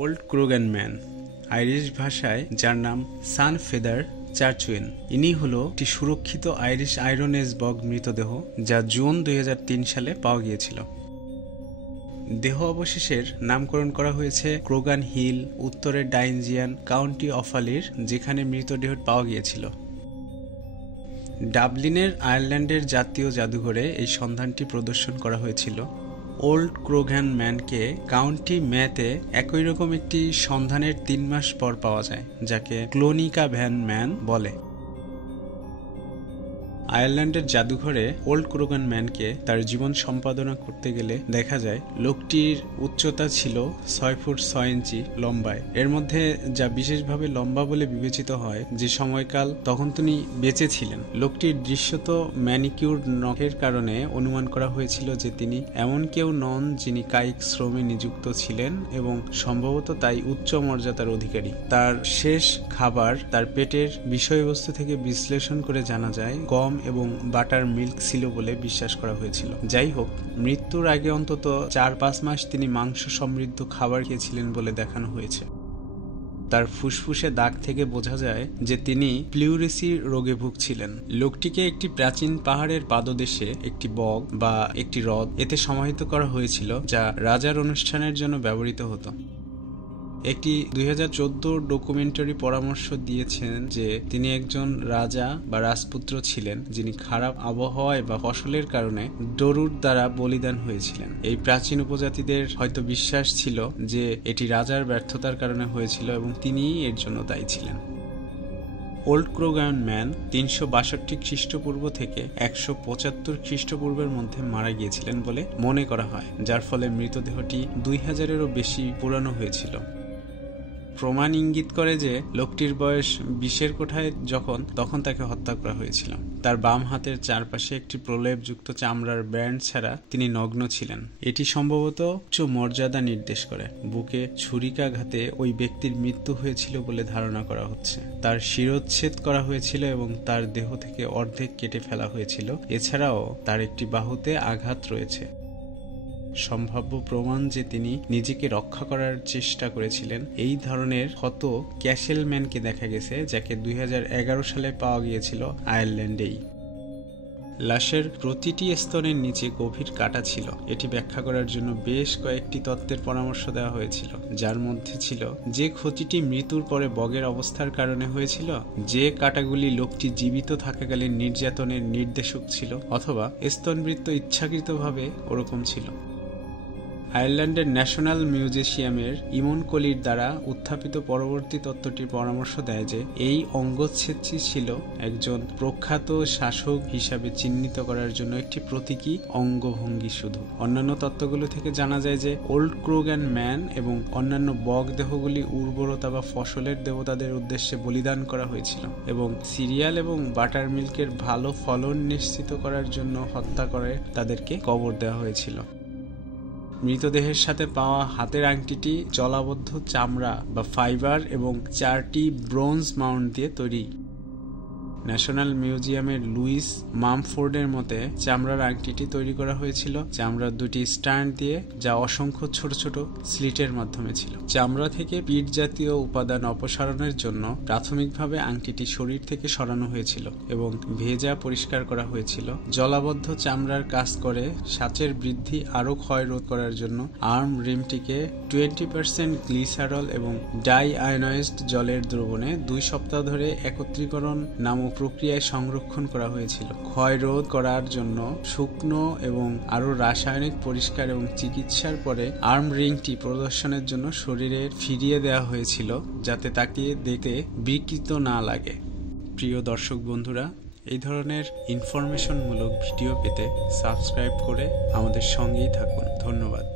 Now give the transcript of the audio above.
Old ক্রোগান man, Irish ভাষায় যার নাম সান ফেদার চার্চউইন। ইনি হলো একটি সুরক্ষিত আইরিশ আয়রন এজ বগ মৃতদেহ যা জুন 2003 সালে পাওয়া গিয়েছিল। দেহ অবশেষের নামকরণ করা হয়েছে ক্রোগান হিল, উত্তরের ডাইনজিয়ান কাউন্টি অফালির, যেখানে মৃতদেহ পাওয়া গিয়েছিল। ডাবলিনের আয়ারল্যান্ডের জাতীয় জাদুঘরে এই সন্ধানটি প্রদর্শন করা হয়েছিল। ওল্ড ক্রোগান ম্যানকে কাউন্টি ম্যাতে একই রকম একটি সন্ধানের 3 মাস পর পাওয়া যায়, যাকে ক্লোনিকা ভ্যান ম্যান বলে। আয়ারল্যান্ডের জাদুঘরে ওল্ড ক্রোগান ম্যানকে তার জীবন সম্পাদনা করতে গেলে দেখা যায় লোকটির উচ্চতা ছিল 6 ফুট 6 ইঞ্চি লম্বায়। এর মধ্যে যা বিশেষভাবে লম্বা বলে বিবেচিত হয় যে সময়কাল তখন তিনি বেঁচে ছিলেন। লোকটির দৃশ্যত ম্যানিকিউর নখের কারণে অনুমান করা হয়েছিল যে তিনি এমন কেউ নন যিনি কায়িক শ্রমে নিযুক্ত ছিলেন এবং সম্ভবত তাই উচ্চ মর্যাদার অধিকারী। তার শেষ খাবার তার পেটের বিষয়বস্তু থেকে বিশ্লেষণ করে জানা যায় গম এবং বাটার মিল্ক ছিল বলে বিশ্বাস করা হয়েছিল। যাই হোক, মৃত্যুর আগে অন্তত 4-5 মাস তিনি মাংস সমৃদ্ধ খাবার খেয়েছিলেন বলে দেখানো হয়েছে। তার ফুসফুসে দাগ থেকে বোঝা যায় যে তিনি প্লিউরিসি রোগে ভুগছিলেন। লোকটিকে একটি প্রাচীন পাহাড়ের পাদদেশে একটি বগ বা একটি হ্রদ এতে সমাহিত করা হয়েছিল, যা রাজার অনুষ্ঠানের জন্য ব্যবহৃত হতো। একটি 2014 ডকুমেন্টারি পরামর্শ দিয়েছেন যে তিনি একজন রাজা বা রাজপুত্র ছিলেন যিনি খারাপ আবহাওয়া বা ফসলের কারণে ডরুর দ্বারা বলিদান হয়েছিলেন। এই প্রাচীন উপজাতিদের হয়তো বিশ্বাস ছিল যে এটি রাজার ব্যর্থতার কারণে হয়েছিল এবং তিনিই এর জন্য দায়ী ছিলেন। ওল্ড ক্রোগান ম্যান 362 খ্রিস্টপূর্ব থেকে 175 খ্রিস্টপূর্বের মধ্যে মারা গিয়েছিলেন বলে মনে করা হয়, যার ফলে মৃতদেহটি 2000-এরও বেশি পুরানো হয়েছিল। প্রমাণ ইঙ্গিত করে যে লোকটির বয়স 20-এর কোঠায় তখন তাকে হত্যা করা হয়েছিল। তার বাম হাতের চারপাশে একটি প্রলেপযুক্ত চামড়ার ব্যান্ড ছাড়া তিনি নগ্ন ছিলেন। এটি সম্ভবত উচ্চ মর্যাদা নির্দেশ করে। বুকে ছুরিকাঘাতে ওই ব্যক্তির মৃত্যু হয়েছিল বলে ধারণা করা হচ্ছে। তার শিরচ্ছেদ করা হয়েছিল এবং তার দেহ থেকে অর্ধেক কেটে ফেলা হয়েছিল। এছাড়াও তার একটি বাহুতে আঘাত রয়েছে। সম্ভাব্য প্রমাণ যে তিনি নিজেকে রক্ষা করার চেষ্টা করেছিলেন। এই ধরনের ক্ষত ক্যাসেলম্যানকে দেখা গেছে, যাকে 2011 সালে পাওয়া গিয়েছিল আয়ারল্যান্ডেই। লাশের প্রতিটি স্তরের নিচে গভীর কাটা ছিল। এটি ব্যাখ্যা করার জন্য বেশ কয়েকটি তত্ত্বের পরামর্শ দেওয়া হয়েছিল, যার মধ্যে ছিল যে ক্ষতিটি মৃত্যুর পরে বগের অবস্থার কারণে হয়েছিল, যে কাটাগুলি লোকটি জীবিত থাকাকালীন নির্যাতনের নির্দেশক ছিল, অথবা স্তনবৃত্ত ইচ্ছাকৃতভাবে ওরকম ছিল। আয়ারল্যান্ডের ন্যাশনাল মিউজিয়ামের ইমন কলির দ্বারা উত্থাপিত পরবর্তী তত্ত্বটির পরামর্শ দেয় যে এই অঙ্গচ্ছেদটি ছিল একজন প্রখ্যাত শাসক হিসাবে চিহ্নিত করার জন্য একটি প্রতীকী অঙ্গভঙ্গি শুধু। অন্যান্য তত্ত্বগুলো থেকে জানা যায় যে ওল্ড ক্রোগান ম্যান এবং অন্যান্য বগ দেহগুলি উর্বরতা বা ফসলের দেবতাদের উদ্দেশ্যে বলিদান করা হয়েছিল এবং সিরিয়াল এবং বাটার মিল্কের ভালো ফলন নিশ্চিত করার জন্য হত্যা করে তাদেরকে কবর দেওয়া হয়েছিল। মৃতদেহের সাথে পাওয়া হাতের আংটিটি জলাবদ্ধ চামড়া বা ফাইবার এবং 4টি ব্রোঞ্জ মাউন্ট দিয়ে তৈরি। ন্যাশনাল মিউজিয়ামের লুইস মামফোর্ডের মতে চামড়ার আংটিটি তৈরি করা হয়েছিল চামড়ার 2টি স্ট্যান্ড দিয়ে, যা অসংখ্য ছোট ছোট স্লিটের মাধ্যমে ছিল। চামড়া থেকে পিট জাতীয় উপাদান অপসারণের জন্য প্রাথমিকভাবে আংটিটি শরীর থেকে সরানো হয়েছিল এবং ভেজা পরিষ্কার করা হয়েছিল। জলাবদ্ধ চামড়ার কাজ করে সাঁচের বৃদ্ধি আরও ক্ষয় রোধ করার জন্য আর্ম রিমটিকে 20% গ্লিসারল এবং ডাই আয়নাইজড জলের দ্রবণে 2 সপ্তাহ ধরে একত্রীকরণ নামক প্রক্রিয়ায় সংরক্ষণ করা হয়েছিল। ক্ষয় রোধ করার জন্য শুকনো এবং আরো রাসায়নিক পরিষ্কার এবং চিকিৎসার পরে আর্ম রিংটি প্রদর্শনের জন্য শরীরে ফিরিয়ে দেওয়া হয়েছিল, যাতে তাকে দেখতে বিকৃত না লাগে। প্রিয় দর্শক বন্ধুরা, এই ধরনের ইনফরমেশনমূলক ভিডিও পেতে সাবস্ক্রাইব করে আমাদের সঙ্গেই থাকুন। ধন্যবাদ।